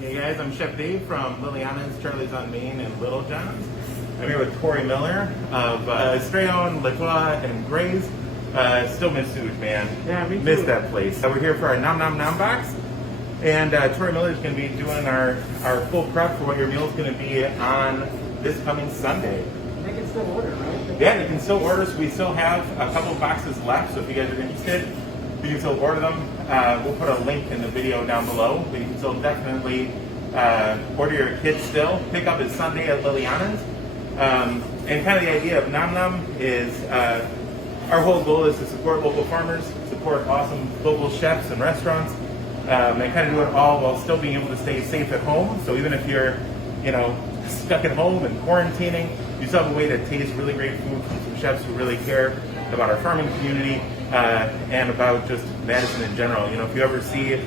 Hey guys, I'm Chef Dave from Liliana's, Charlie's on Main, and Little John's. I'm here with Tory Miller of Estrella, Latois, and Gray's. Still miss Suge, man. Yeah, me too. Miss that place. We're here for our Nom Nom Nom box. And Tory Miller is going to be doing our full prep for what your meal is going to be on this coming Sunday. They can still order, right? Yeah, you can still order. So we still have a couple of boxes left. So if you guys are interested, you can still order them. We'll put a link in the video down below. But you can still definitely order your kids still. Pickup is Sunday at Liliana's. And kind of the idea of Nom Nom is our whole goal is to support local farmers, support awesome local chefs and restaurants, and kind of do it all while still being able to stay safe at home. So even if you're, stuck at home and quarantining, you still have a way to taste really great food from some chefs who really care about our farming community and about just Madison in general. If you ever see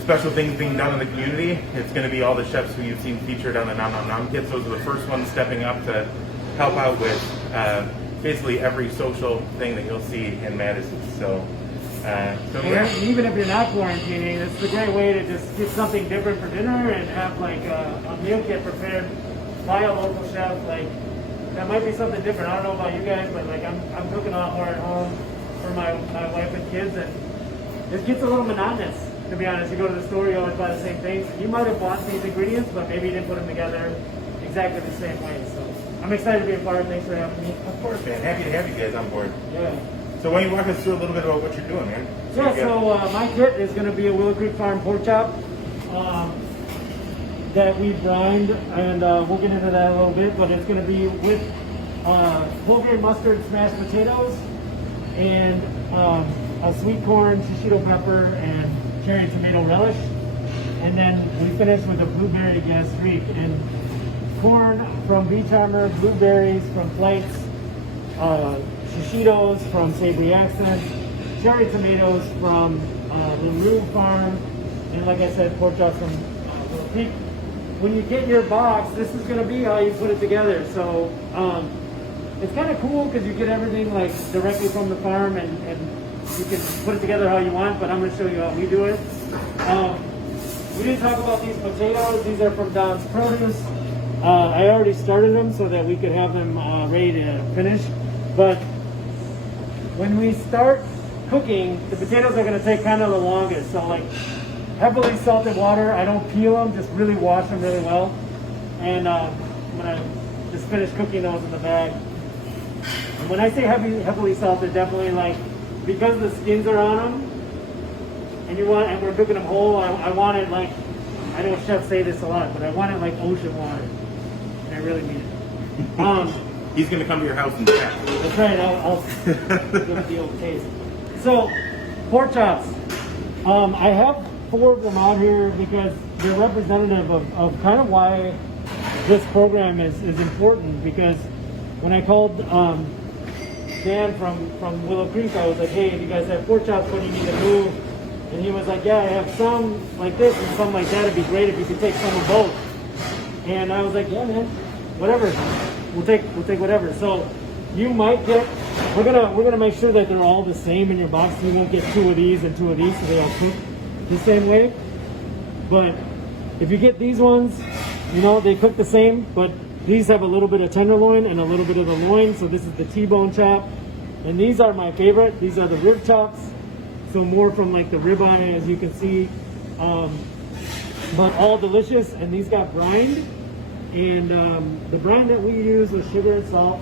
special things being done in the community, it's going to be all the chefs who you've seen featured on the Nom Nom Nom kits. Those are the first ones stepping up to help out with basically every social thing that you'll see in Madison. So yeah. Even if you're not quarantining, it's a great way to just get something different for dinner and have like a meal kit prepared by a local chef. Like that might be something different. I don't know about you guys, but like I'm cooking a lot more at home for my wife and kids, and it gets a little monotonous. To be honest, you go to the store, you always buy the same things. You might have bought these ingredients, but maybe you didn't put them together exactly the same way. So I'm excited to be a part. Thanks for having me. Of course, man. Happy to have you guys on board. Yeah. So why don't you walk us through a little bit about what you're doing, man? Yeah, so my kit is going to be a Willow Creek Farm pork chop that we brined, and we'll get into that a little bit, but it's going to be with whole grain mustard smashed potatoes and a sweet corn, shishito pepper, and cherry tomato relish. And then we finish with a blueberry gastrique and corn from Beach Armor, blueberries from Flights, shishitos from Savory Accent, cherry tomatoes from LaRue Farm, and like I said, pork chops from Willow Creek. When you get your box, this is going to be how you put it together. So it's kind of cool because you get everything like directly from the farm, and you can put it together how you want, but I'm going to show you how we do it. We didn't talk about these potatoes. These are from Don's Produce. I already started them so that we could have them ready to finish. But when we start cooking, the potatoes are going to take kind of the longest. So like heavily salted water, I don't peel them, just really wash them really well. And I'm going to just finish cooking those in the bag. And when I say heavily salted, definitely like, because the skins are on them, and we're cooking them whole, I want it like, I know chefs say this a lot, but I want it like ocean water. And I really mean it. He's going to come to your house and chat. That's right, I'll give it the old taste. So, pork chops. I have 4 of them out here because they're representative of kind of why this program is important. Because when I called Dan from Willow Creek, I was like, hey, if you guys have pork chops, what do you need to move? And he was like, yeah, I have some like this and some like that. It'd be great if you could take some of both. And I was like, yeah, man, whatever. We'll take whatever. So you might get. We're gonna make sure that they're all the same in your box. You won't get 2 of these and 2 of these, so they all cook the same way. But if you get these ones, they cook the same, but these have a little bit of tenderloin and a little bit of the loin. So this is the T-bone chop, and these are my favorite. These are the rib chops. So more from like the ribeye, as you can see, but all delicious. And these got brined, and the brine that we use was sugar and salt,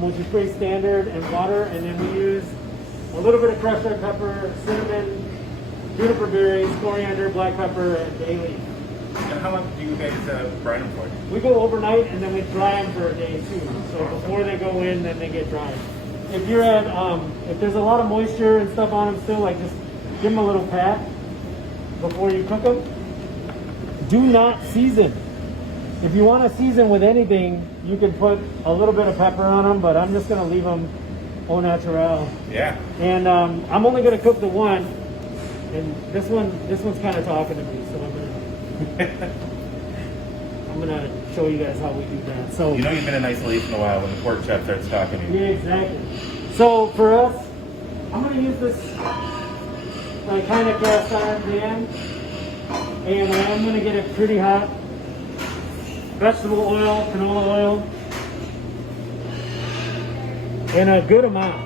which is pretty standard, and water. And then we use a little bit of crushed red pepper, cinnamon, juniper berries, coriander, black pepper, and bay leaf. And how long do you guys brine them for? We go overnight, and then we dry them for a day too. So before they go in, then they get dried. If you're at, if there's a lot of moisture and stuff on them still, like just give them a little pat before you cook them. Do not season. If you want to season with anything, you can put a little bit of pepper on them, but I'm just going to leave them au naturel. Yeah. And I'm only going to cook the one, and this one's kind of talking to me, so I'm gonna show you guys how we do that. So you've been in isolation a while when the pork chop starts talking to you. Yeah, exactly. So for us, I'm gonna use this like kind of cast iron pan, And I'm gonna get it pretty hot. Vegetable oil, canola oil, and a good amount.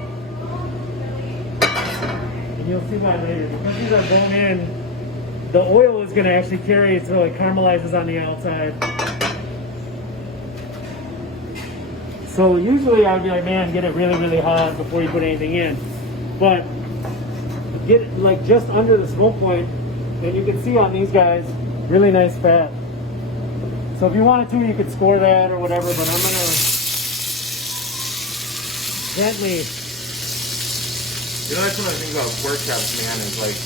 And you'll see why later. Because these are bone in, the oil is gonna actually carry it so it caramelizes on the outside. So usually I'd be like, man, get it really, really hot before you put anything in. But get it like just under the smoke point, and you can see on these guys, really nice fat. So if you wanted to, you could score that or whatever, but I'm gonna gently. You know, that's one of the things about pork chops, man, is like,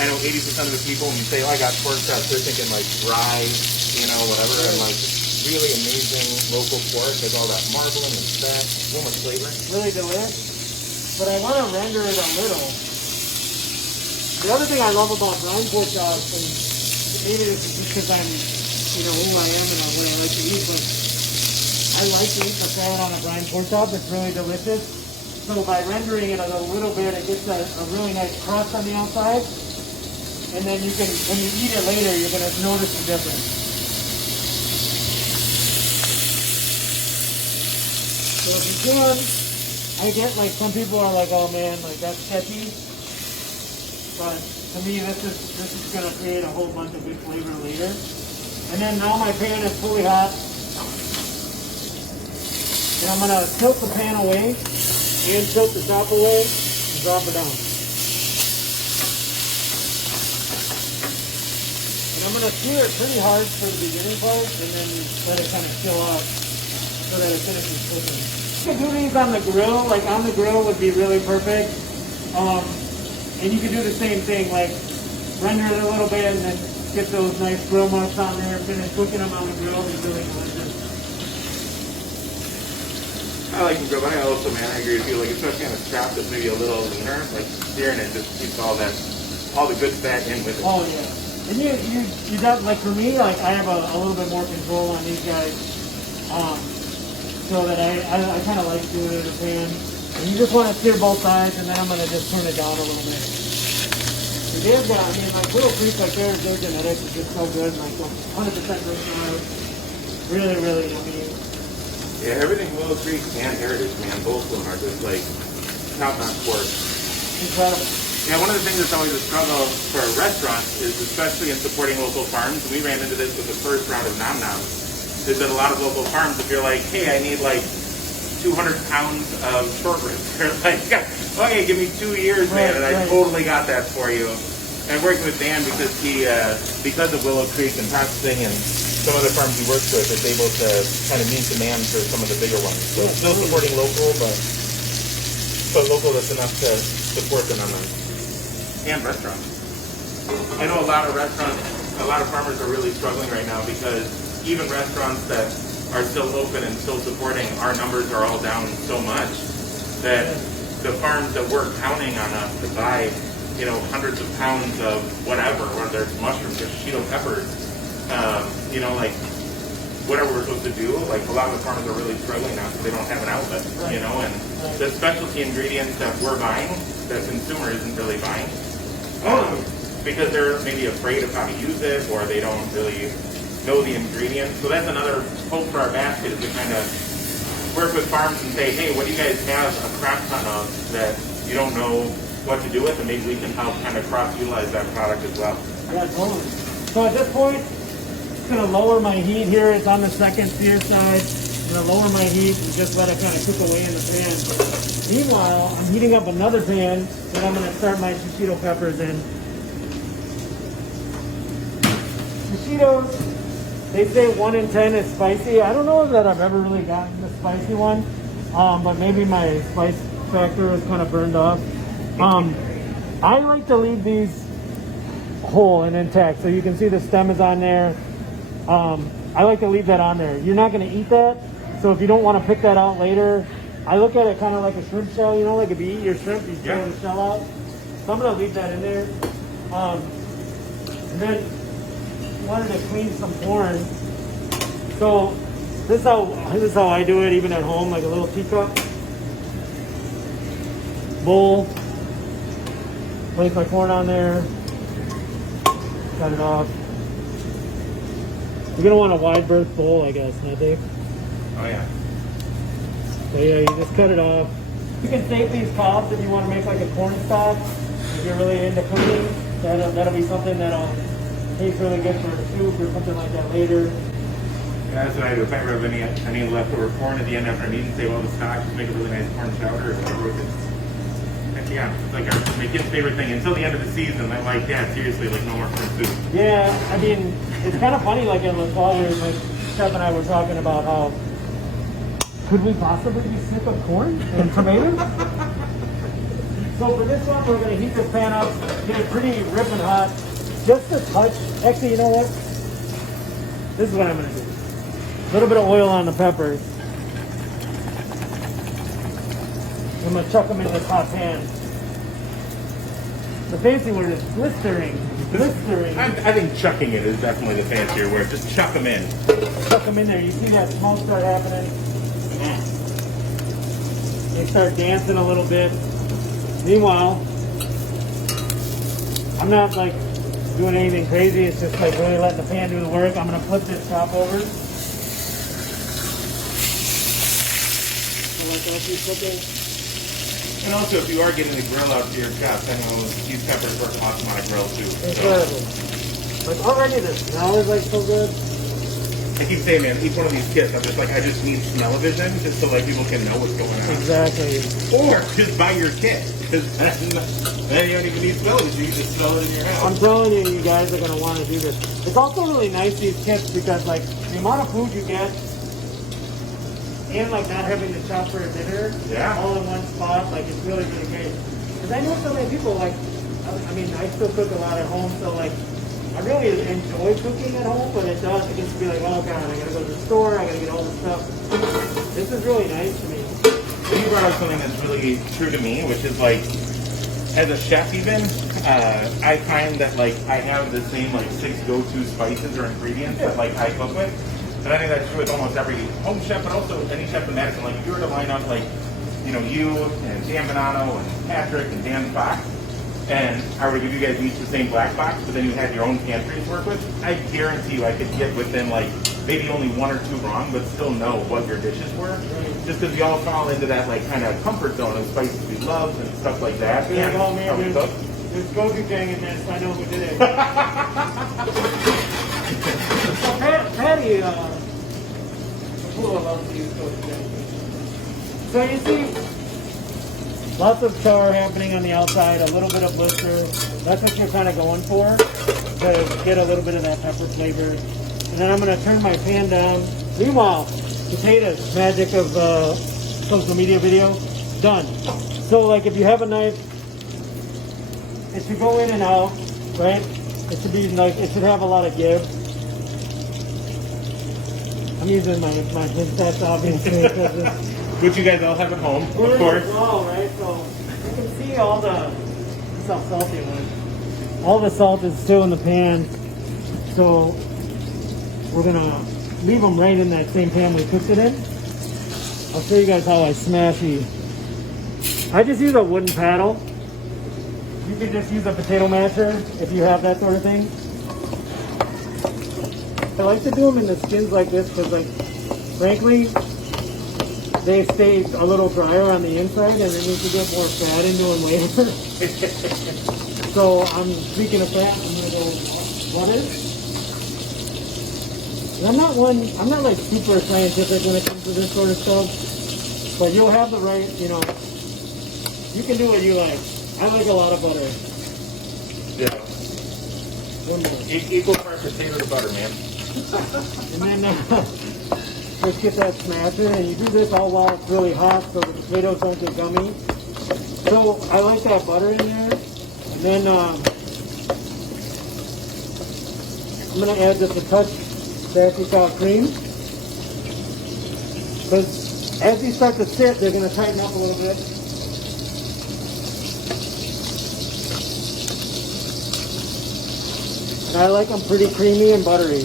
I know 80% of the people, when you say, oh, I got pork chops, they're thinking like dry, you know, whatever, and like really amazing local pork with all that marbling and fat, so much flavor. Really delicious. But I want to render it a little. The other thing I love about brine pork chops, and maybe this is just because I'm, you know, who I am and what I like to eat, but I like to eat the fat on a brine pork chop. It's really delicious. So by rendering it a little bit, it gets a really nice crust on the outside. And then you can, when you eat it later, you're going to notice the difference. So if you can, I get like some people are like, oh man, like that's sketchy. But to me, this is going to create a whole bunch of good flavor later. And then now my pan is fully hot. And I'm going to tilt the pan away and tilt the top away and drop it down. And I'm going to sear it pretty hard for the beginning part and then let it kind of chill out so that it finishes cooking. You can do these on the grill, like on the grill would be really perfect. And you can do the same thing, like render it a little bit and then get those nice grill marks on there, finish cooking them on the grill is really delicious. I like them grill, but I also, man, I agree with you, like especially on a chop that's maybe a little leaner, like searing it just keeps all the good fat in with it. Oh yeah. And you got, like for me, like I have a little bit more control on these guys. So that I kind of like doing it in a pan. And you just want to sear both sides, and then I'm going to just turn it down a little bit. They've got, I mean, like little treats like theirs, their genetics is just so good, like 100% racialized. Really, really yummy. Yeah, everything Willow Creek and Heritage, man, both of them are just like top-notch pork. Incredible. Yeah, one of the things that's always a struggle for restaurants is, especially in supporting local farms, and we ran into this with the first round of Nom Nom, is that a lot of local farms, if you're like, hey, I need like 200 pounds of short ribs, they're like, okay, give me 2 years, man, and I totally got that for you. And I'm working with Dan because he, because of Willow Creek and processing and some other farms he works with, is able to kind of meet demand for some of the bigger ones. So still supporting local, but local that's enough to support the Nom Nom. And restaurants. I know a lot of restaurants, a lot of farmers are really struggling right now because even restaurants that are still open and still supporting, our numbers are all down so much that the farms that we're counting on us to buy, you know, hundreds of pounds of whatever, whether it's mushrooms or Cheeto peppers, you know, like whatever we're supposed to do, like a lot of the farmers are really struggling now because they don't have an outlet, you know, and the specialty ingredients that we're buying, the consumer isn't really buying, because they're maybe afraid of how to use it or they don't really know the ingredients. So that's another hope for our basket, is to kind of work with farms and say, hey, what do you guys have a crap ton of that you don't know what to do with, and maybe we can help kind of cross-utilize that product as well. Yeah, totally. So at this point, I'm going to lower my heat here. It's on the second sear side. I'm going to lower my heat and just let it kind of cook away in the pan. Meanwhile, I'm heating up another pan that I'm going to start my Cheeto peppers in. Cheetos, they say 1 in 10 is spicy. I don't know that I've ever really gotten the spicy one, but maybe my spice factor is kind of burned off. I like to leave these whole and intact, so you can see the stem is on there. I like to leave that on there. You're not going to eat that, so if you don't want to pick that out later, I look at it kind of like a shrimp shell, you know, like if you eat your shrimp, you throw the shell out. So I'm going to leave that in there. And then wanted to clean some corn. So this is how I do it, even at home, like a little teacup, bowl, place my corn on there, cut it off. You're gonna want a wide berth bowl, I guess, not Dave? Oh yeah. So yeah, you just cut it off. You can save these cobs if you want to make like a corn stock. If you're really into cooking, that'll be something that'll taste really good for a soup or something like that later. Yeah, that's what I do. If I ever have any leftover corn at the end after I'm eating, save all the stock, just make a really nice corn chowder or whatever. Yeah, it's like my kid's favorite thing. Until the end of the season, I'm like, yeah, seriously, like no more corn soup. Yeah, I mean, it's kind of funny, like in the fall, my chef and I were talking about how could we possibly be sick of corn and tomatoes? So for this one, we're going to heat this pan up, get it pretty ripping hot, just a touch. Actually, you know what? This is what I'm going to do. A little bit of oil on the peppers. I'm going to chuck them in this hot pan. The fancy word is blistering. Blistering. I think chucking it is definitely the fancier word. Just chuck them in. Chuck them in there. You see that smoke start happening? They start dancing a little bit. Meanwhile, I'm not like doing anything crazy. It's just like really letting the pan do the work. I'm going to flip this top over. So like that, keep cooking. And also, if you are getting the grill out to your chef, I know these peppers work awesome on a grill too. Incredible. Like already the smell is like so good. I keep saying, man, each one of these kits, I'm just like, I just need smell-o-vision just so like people can know what's going on. Exactly. Or just buy your kit, because then you don't even need smell-o-vision, you just smell it in your house. I'm telling you, you guys are going to want to do this. It's also really nice, these kits, because like the amount of food you get and like not having to shop for a dinner all in one spot, like it's really, really great. Because I know so many people, like, I mean, I still cook a lot at home, so like, I really enjoy cooking at home, but it gets to be like, oh god, I gotta go to the store, I gotta get all this stuff. This is really nice to me. You brought up something that's really true to me, which is like, as a chef even, I find that like I have the same like 6 go-to spices or ingredients that like I cook with. And I think that's true with almost every home chef, but also any chef in Madison. Like if you were to line up like, you know, you and Dan Bonanno and Patrick and Dan Fox, and I were to give you guys each the same black box, but then you had your own pantry to work with, I guarantee you I could get within like maybe only 1 or 2 wrong, but still know what your dishes were. Just because we all fall into that like kind of comfort zone of spices we love and stuff like that. Yeah, oh man, how we cook. there's goju gang in this. I know who did it. So Patty, loves to use goju gang. So you see, lots of char happening on the outside, a little bit of blister. That's what you're kind of going for, to get a little bit of that pepper flavor. And then I'm going to turn my pan down. Meanwhile, potatoes, magic of social media video, done. So like if you have a knife, it should go in and out, right? It should be like, it should have a lot of give. I'm using my pincers obviously. Which you guys all have at home, of course. Well, right? So you can see all the, this is how salty it was. All the salt is still in the pan. So we're gonna leave them right in that same pan we cooked it in. I'll show you guys how I smash these. I just use a wooden paddle. You can just use a potato masher if you have that sort of thing. I like to do them in the skins like this because, like, frankly, they stay a little drier on the inside and it needs to get more fat into them later. So speaking of fat, I'm gonna go butter. And I'm not like super scientific when it comes to this sort of stuff, but you'll have the right, you know, you can do what you like. I like a lot of butter. Yeah. Equal part potato to butter, man. And then just get that smasher, and you do this all while it's really hot so the potatoes don't get gummy. So I like that butter in there. And then I'm going to add just a touch Sassy Soft Cream. Because as these start to sit, they're going to tighten up a little bit. And I like them pretty creamy and buttery.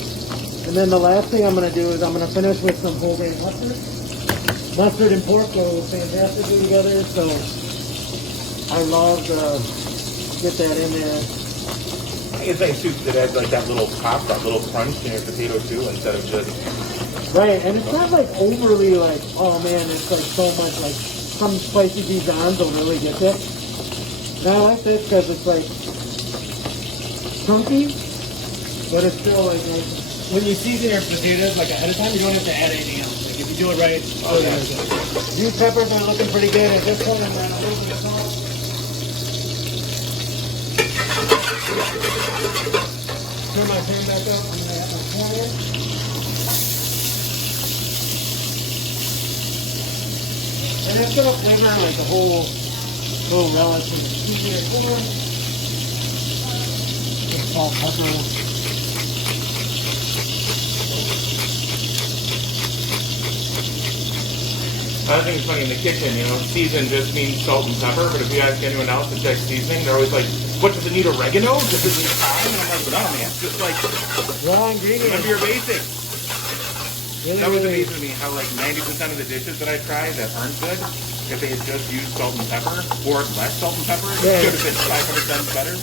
And then the last thing I'm going to do is I'm going to finish with some whole grain mustard. Mustard and pork go fantastically together, so I love to get that in there. It's like soup that adds like that little pop, that little crunch in your potato too, instead of just. Right, and it's not like overly like, oh man, it's like so much like some spicy Dijon don't really get it. And I like this because it's like chunky, but it's still like nice. When you season your potatoes like ahead of time, you don't have to add anything else. Like if you do it right, it's still good. These peppers are looking pretty good, and this one I'm adding a little bit of salt. Turn my pan back up. I'm gonna add my corn in. And it's gonna flavor like the whole relish and keep your corn. Just salt, pepper. I think it's funny in the kitchen, you know, season just means salt and pepper, but if you ask anyone else to check seasoning, they're always like, what, does it need oregano? Does it need thyme? And I'm like, no, man, just like, Raw ingredients. remember your basics. Really, That was really. amazing to me how like 90% of the dishes that I try that aren't good, if they had just used salt and pepper, or less salt and pepper, Yeah. it could have been 500 times better.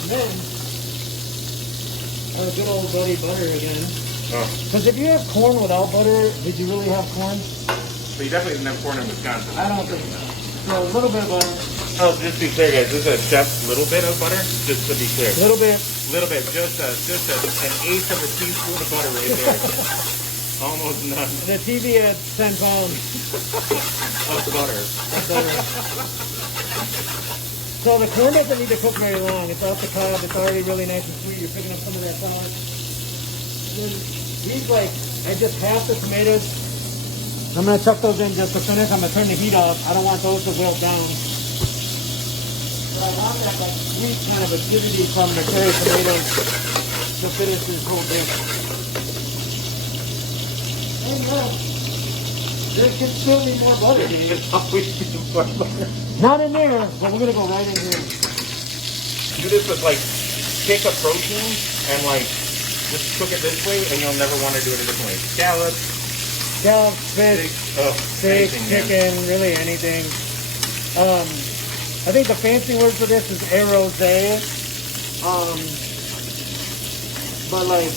And then, our good old buddy butter again. Oh. Because if you have corn without butter, did you really have corn? But you definitely didn't have corn in Wisconsin. I don't think so. So a little bit of butter. Oh, just to be clear, guys, this is a chef's little bit of butter. Just to be clear, A little bit. just an eighth of a teaspoon of butter right there. Almost none The TV at 10 pounds of butter. of butter. So the corn doesn't need to cook very long. It's off the cob. It's already really nice and sweet. You're picking up some of that flour. Then these like, I just half the tomatoes. I'm gonna chuck those in just to finish. I'm gonna turn the heat off. I don't want those to wilt down. But I want that like sweet kind of acidity from the cherry tomatoes to finish this whole dish. And there can still be more butter. It's always been more butter. Not in there, but we're gonna go right in here. Do this with like, take a protein and like, just cook it this way, and you'll never want to do it a different way. Scallops, Scallops, fish, steak, anything, chicken, really anything. I think the fancy word for this is arrosé. But like,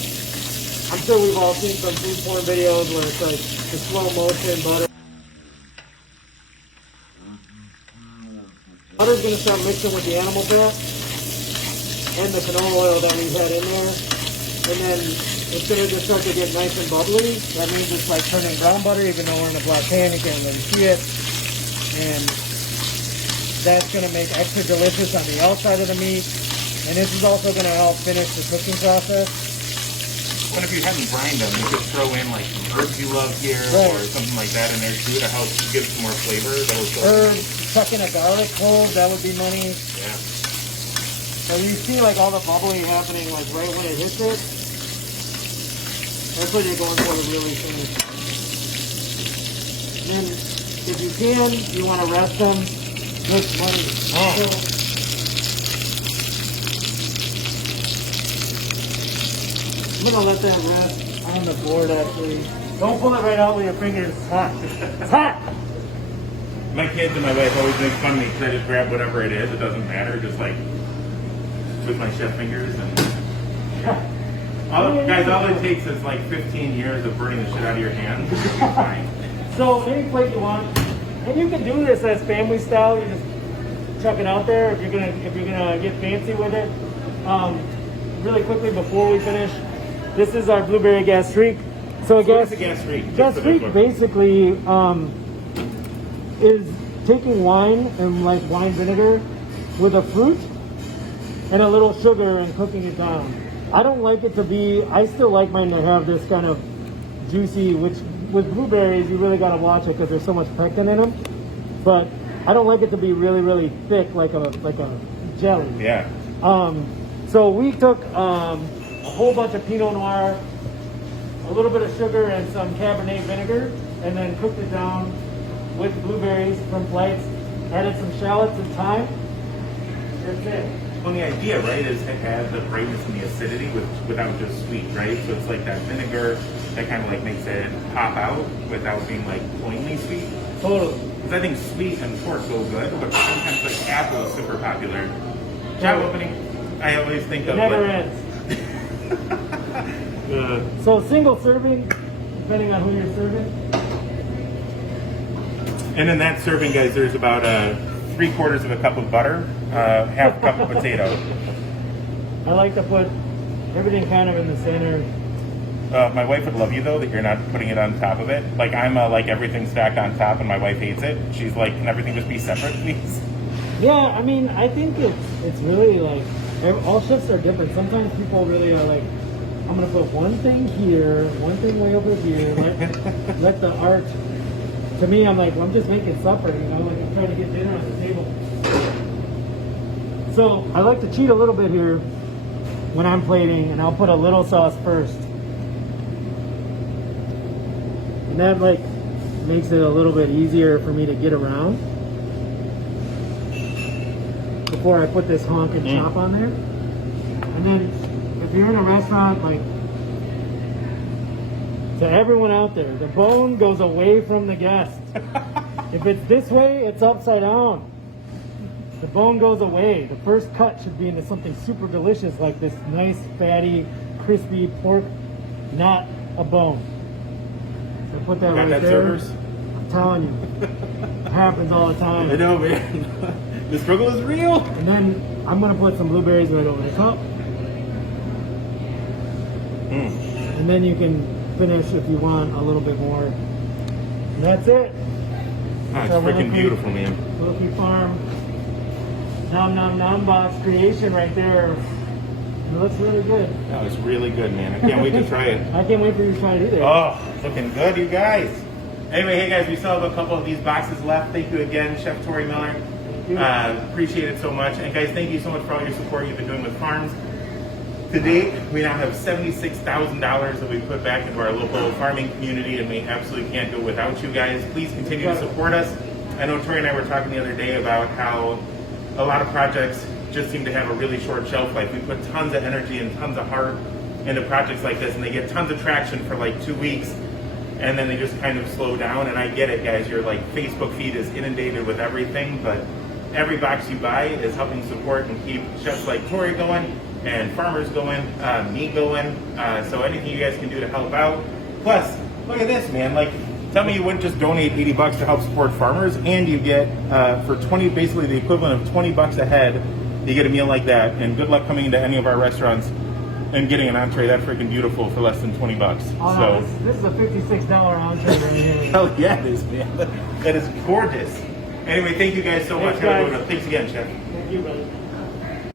I'm sure we've all seen some food porn videos where it's like the slow motion butter. Butter's gonna start mixing with the animal fat and the canola oil that we had in there. And then it's gonna just start to get nice and bubbly. That means it's like turning brown butter, even though we're in a black pan, you can't really see it. And that's gonna make extra delicious on the outside of the meat. And this is also gonna help finish the cooking process. But if you haven't brined them, you could throw in like some herbs you love here, Right. or something like that in there too to help give some more flavor. That'll still. Herbs, chuck in a garlic clove, that would be money. Yeah. So you see like all the bubbly happening like right when it hits it. That's what you're going for to really finish. And then if you can, you want to rest them, make money. Oh. I'm gonna let that rest on the board actually. Don't pull it right out with your fingers. It's hot. It's hot! My kids and my wife always make fun of me because I just grab whatever it is. It doesn't matter. Just like with my chef fingers and. All it takes is like 15 years of burning the shit out of your hands. You'll be fine. So any plate you want, and you can do this as family style. You just chuck it out there if you're gonna get fancy with it. Really quickly before we finish, this is our blueberry gastrique. So What is a gastrique? gastrique basically is taking wine and like wine vinegar with a fruit and a little sugar and cooking it down. I don't like it to be, I still like mine to have this kind of juicy, which with blueberries you really got to watch it because there's so much pectin in them. But I don't like it to be really, really thick like a jelly. Yeah. So we took a whole bunch of Pinot Noir, a little bit of sugar and some Cabernet vinegar, and then cooked it down with blueberries from flights, added some shallots and thyme. That's it. Well, the idea, right, is to have the brightness and the acidity without just sweet, right? So it's like that vinegar that kind of like makes it pop out without being like plainly sweet. Totally. Because I think sweet and pork go good, but sometimes like apple is super popular. Job opening. I always think It of never like, ends. So single serving, depending on who you're serving. and in that serving, guys, there's about 3/4 of a cup of butter, half a cup of potato. I like to put everything kind of in the center. My wife would love you though that you're not putting it on top of it. Like I'm like everything stacked on top, and my wife hates it. She's like, can everything just be separate, please? Yeah, I mean, I think it's really like all chefs are different. Sometimes people really are like, I'm gonna put one thing here, one thing way over here. Let the art. To me, I'm like, well, I'm just making supper, you know, like I'm trying to get dinner on the table. So I like to cheat a little bit here when I'm plating, and I'll put a little sauce first, and that like makes it a little bit easier for me to get around before I put this honk and chop on there. And then if you're in a restaurant, like, to everyone out there, the bone goes away from the guest. If it's this way, it's upside down. The bone goes away. The first cut should be into something super delicious like this nice, fatty, crispy pork, not a bone. So put that right there. Servers? I'm telling you, it happens all the time. I know, man. The struggle is real. And then I'm gonna put some blueberries right over the top. And then you can finish if you want a little bit more. And that's it. Oh, it's freaking beautiful, man. Wilkie Farm Nom Nom Nom box creation right there. It looks really good. That was really good, man. I can't wait to try it. I can't wait for you to try it either. Oh, it's looking good, you guys. Anyway, hey guys, we still have a couple of these boxes left. Thank you again, Chef Tory Miller. Thank you. Appreciate it so much. And guys, thank you so much for all your support you've been doing with farms. To date, we now have $76,000 that we put back into our local farming community, and we absolutely can't do it without you guys. Please continue to support us. I know Tory and I were talking the other day about how a lot of projects just seem to have a really short shelf life. We put tons of energy and tons of heart into projects like this, and they get tons of traction for like 2 weeks, and then they just kind of slow down. And I get it, guys. Your like Facebook feed is inundated with everything, but every box you buy is helping support and keep chefs like Tory going, and farmers going, me going. So anything you guys can do to help out. Plus, look at this, man. Like, tell me you wouldn't just donate $80 to help support farmers, and you get for 20, basically the equivalent of $20 a head, you get a meal like that. And good luck coming into any of our restaurants and getting an entree that freaking beautiful for less than $20. Oh, no, this is a $56 entree right here. Hell yeah, it is, man. That is gorgeous. Anyway, thank you guys so much. Thanks, guys. Thanks again, Chef. Thank you, brother.